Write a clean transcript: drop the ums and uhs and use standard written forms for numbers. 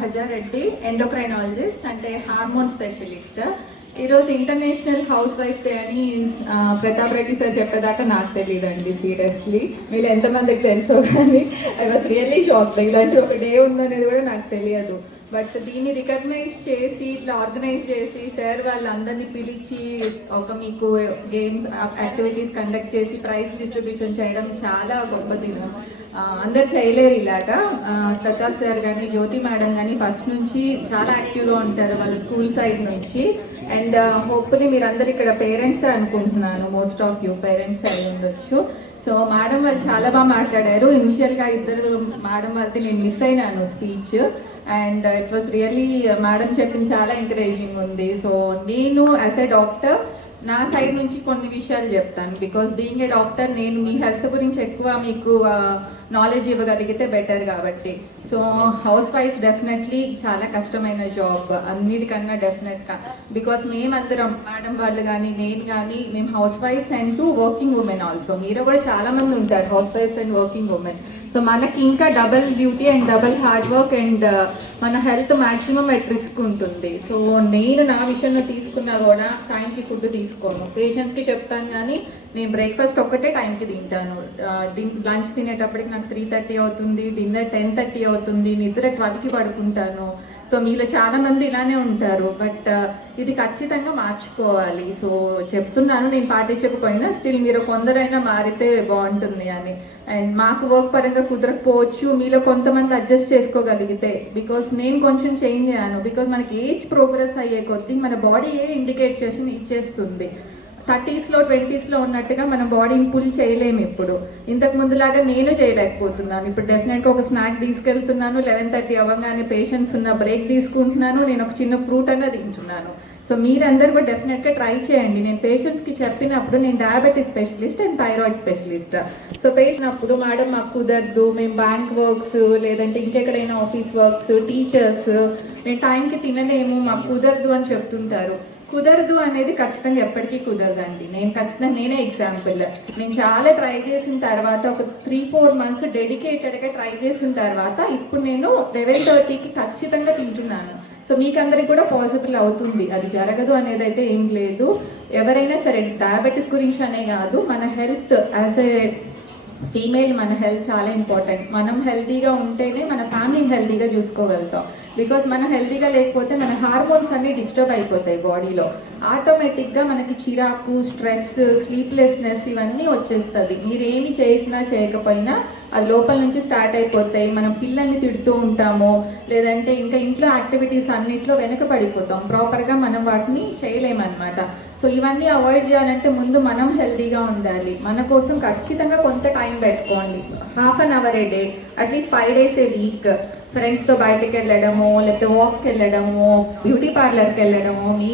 సహజ రెడ్డి, ఎండోక్రైనాలజిస్ట్ అంటే hormone specialist. ఈరోజు ఇంటర్నేషనల్ హౌస్ వైఫ్ డే అని ప్రతాప్ రెడ్డి సార్ చెప్పేదాకా నాకు తెలియదండి. సీరియస్లీ వీళ్ళు ఎంతమందికి తెలుసో కానీ ఐ వాజ్ రియల్లీ షాక్. ఇలాంటి ఒక డే ఉందనేది కూడా నాకు తెలియదు. బట్ దీన్ని రికగ్నైజ్ చేసి ఇట్లా ఆర్గనైజ్ చేసి సార్ వాళ్ళందరినీ పిలిచి ఒక మీకు గేమ్స్ యాక్టివిటీస్ కండక్ట్ చేసి ప్రైజ్ డిస్ట్రిబ్యూషన్ చేయడం చాలా గొప్ప దినం. అందరు చేయలేరు ఇలాగా. ప్రతాప్ సార్ కానీ జ్యోతి మేడం కానీ ఫస్ట్ నుంచి చాలా యాక్టివ్గా ఉంటారు వాళ్ళ స్కూల్ సైడ్ నుంచి. అండ్ హోప్ఫుల్లీ మీరు అందరు ఇక్కడ పేరెంట్స్ అనుకుంటున్నాను, మోస్ట్ ఆఫ్ యూ పేరెంట్స్ అయి ఉండొచ్చు. సో మేడం వాళ్ళు చాలా బాగా మాట్లాడారు. ఇనిషియల్గా ఇద్దరు మేడం వాళ్ళది నేను మిస్ అయినాను speech. And it was really madam చెప్పింది చాలా ఎంకరేజింగ్ ఉంది. సో నేను యాజ్ ఎ డాక్టర్ నా సైడ్ నుంచి కొన్ని విషయాలు చెప్తాను. బికాస్ బీయింగ్ ఏ డాక్టర్ నేను మీ హెల్త్ గురించి ఎక్కువ మీకు నాలెడ్జ్ ఇవ్వగలిగితే బెటర్ కాబట్టి. సో హౌస్ వైఫ్ డెఫినెట్లీ చాలా కష్టమైన జాబ్ అన్నిటికన్నా డెఫినెట్గా. బికాస్ మేమందరం మేడం వాళ్ళు కానీ నేను కానీ మేము హౌస్ వైఫ్స్ and to working women also. మీరు కూడా చాలా మంది ఉంటారు హౌస్ వైఫ్స్ అండ్ వర్కింగ్ ఉమెన్. సో మనకి ఇంకా double duty and double hard work and మన హెల్త్ మ్యాక్సిమం ఎట్ రిస్క్ ఉంటుంది. సో నేను నా విషయంలో తీసుకున్నా కూడా టైంకి ఫుడ్ తీసుకోను. పేషెంట్స్కి చెప్తాను కానీ నేను బ్రేక్ఫాస్ట్ ఒక్కటే టైంకి తింటాను. లంచ్ తినేటప్పటికి నాకు 3:30 అవుతుంది, డిన్నర్ 10:30 అవుతుంది, నిద్ర 12కి పడుకుంటాను. సో మీలో చాలా మంది ఇలానే ఉంటారు. బట్ ఇది ఖచ్చితంగా మార్చుకోవాలి. సో చెప్తున్నాను, నేను పాటించకపోయినా స్టిల్ మీరు కొందరైనా మారితే బాగుంటుంది అని. అండ్ మాకు వర్క్ పరంగా కుదరకపోవచ్చు, మీలో కొంతమంది అడ్జస్ట్ చేసుకోగలిగితే. బికాస్ నేను కొంచెం చేంజ్ అయ్యాను. బికాస్ మనకి ఏజ్ ప్రోగ్రెస్ అయ్యే కొద్దీ మన బాడీ ఇండికేట్ చేసి ఇచ్చేస్తుంది. 30s లో 20s లో ఉన్నట్టుగా మన బాడీని పుల్ చేయలేము ఇప్పుడు. ఇంతకు ముందులాగా నేను చేయలేకపోతున్నాను. ఇప్పుడు డెఫినెట్గా ఒక స్నాక్ తీసుకెళ్తున్నాను, 11:30 అవ్వగానే పేషెంట్స్ ఉన్న బ్రేక్ తీసుకుంటున్నాను, నేను ఒక చిన్న ఫ్రూట్ అన్నా తింటున్నాను. సో మీరందరూ కూడా డెఫినెట్గా ట్రై చేయండి. నేను పేషెంట్స్కి చెప్పినప్పుడు నేను diabetes specialist and thyroid specialist. So patient madam మాకు కుదరదు, మేము బ్యాంక్ వర్క్స్ లేదంటే ఇంకెక్కడైనా ఆఫీస్ వర్క్స్, టీచర్స్, మేము టైంకి తినలేము, మాకు కుదరదు అని చెప్తుంటారు. కుదరదు అనేది ఖచ్చితంగా ఎప్పటికీ కుదరదండి. నేనే ఎగ్జాంపుల్. నేను చాలా ట్రై చేసిన తర్వాత ఒక 3-4 మంత్స్ డెడికేటెడ్గా ట్రై చేసిన తర్వాత ఇప్పుడు నేను 11:30కి ఖచ్చితంగా తింటున్నాను. సో మీకు అందరికి కూడా పాసిబుల్ అవుతుంది. అది జరగదు అనేది అయితే ఏం లేదు. ఎవరైనా సరే డయాబెటీస్ గురించి అనే కాదు, మన హెల్త్ యాజ్ ఏ ఫీమేల్ మన హెల్త్ చాలా ఇంపార్టెంట్. మనం హెల్తీగా ఉంటేనే మన ఫ్యామిలీని హెల్తీగా చూసుకోగలుగుతాం. బికాస్ మనం హెల్తీగా లేకపోతే మన హార్మోన్స్ అన్నీ డిస్టర్బ్ అయిపోతాయి బాడీలో. ఆటోమేటిక్గా మనకి చిరాకు, స్ట్రెస్, స్లీప్లెస్నెస్ ఇవన్నీ వచ్చేస్తుంది. మీరు ఏమి చేసినా చేయకపోయినా అది లోపల నుంచి స్టార్ట్ అయిపోతాయి. మనం పిల్లల్ని తిడుతూ ఉంటాము, లేదంటే ఇంకా ఇంట్లో యాక్టివిటీస్ అన్నింటిలో వెనక పడిపోతాం. ప్రాపర్గా మనం వాటిని చేయలేమన్నమాట. సో ఇవన్నీ అవాయిడ్ చేయాలంటే ముందు మనం హెల్తీగా ఉండాలి. మన కోసం ఖచ్చితంగా కొంత టైం పెట్టుకోండి. Half an hour a day, at least 5 days a week. ఫ్రెండ్స్తో బయటకు వెళ్ళడము, లేకపోతే వాక్కి వెళ్ళడము, బ్యూటీ పార్లర్కి వెళ్ళడము, మీ